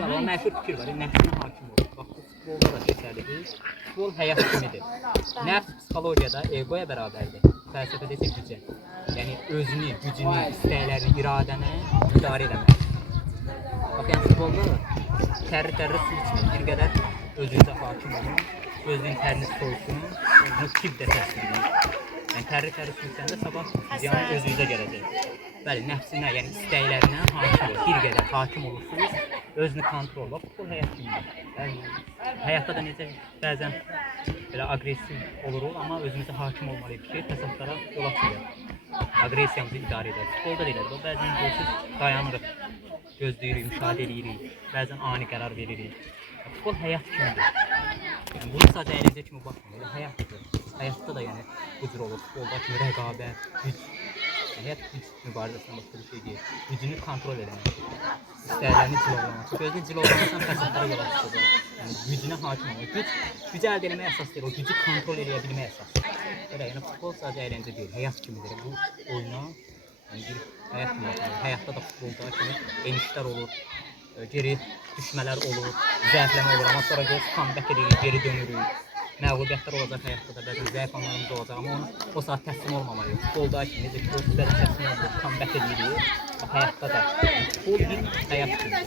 Sonra o məşhur fikir var, nəfsinə hakim olur. Bax, bu futbolda da keçərlidir. Futbol həyat kimidir. Nəfs psixologiyada egoya bərabərdir. Fəlsəfədə isə gücə. Yəni, özünü, gücünü, istəklərini, iradəni idarə eləmək. Bax, yəni futbolda tərri su içmək, bir qədər özünüzə hakim olun, özünün tərini soysun, özünü fikir də təsvir edin. Yəni, tərri su içəndə sabah ziyan özünüzə gələcək. Bəli, nəfsinə, yəni istəklərinə hakim olur. Bir qədər hakim olursunuz, özünü kontrol olun. Futbol həyat kimidir. Həyatda da necə bəzən belə aqressiv oluruq, amma özümüzə hakim olmalıyıq ki, təsadüflərə yol açmayaq. Aqressiyamızı idarə edək. Futbolda da elədir. Bəzən görürsünüz, dayanırıq, gözləyirik, müşahidə edirik, bəzən ani qərar veririk. Futbol həyat kimidir. Yəni, bunu sadəcə əyləncə kimi baxmayın, elə həyatdır. Həyatda da yəni bu cür olur. Futbolda kimi rəqabət, güc. Həyat güc mübarizəsindən başqa bir şey deyil. Gücünü kontrol edəmək, istəklərini cilovlamaq. Çünki özünü cilovlamaqsan fəsadlara yol açılır. Yəni, gücünə hakim olmaq. Gücü əldə etmək əsas deyil, o gücü kontrol edə bilmək əsas. Elə, yəni futbol sadəcə əyləncə deyil, həyat kimidir. Bu oyuna yəni, bir həyat kimi baxılır. Həyatda da futbolda kimi enişlər olur, geri düşmələr olur, zəifləmə olur. Amma sonra görürüz, comeback edirik, geri dönürük. Məğlubiyyətlər olacaq həyatda da, bəzən zəif anlarımız olacaq, amma onu o saat təslim olmamalıyıq. Futbolda kimi, necə ki, o təslim oluruz, comeback edirik, həyatda da. Futbol bir həyat kimidir.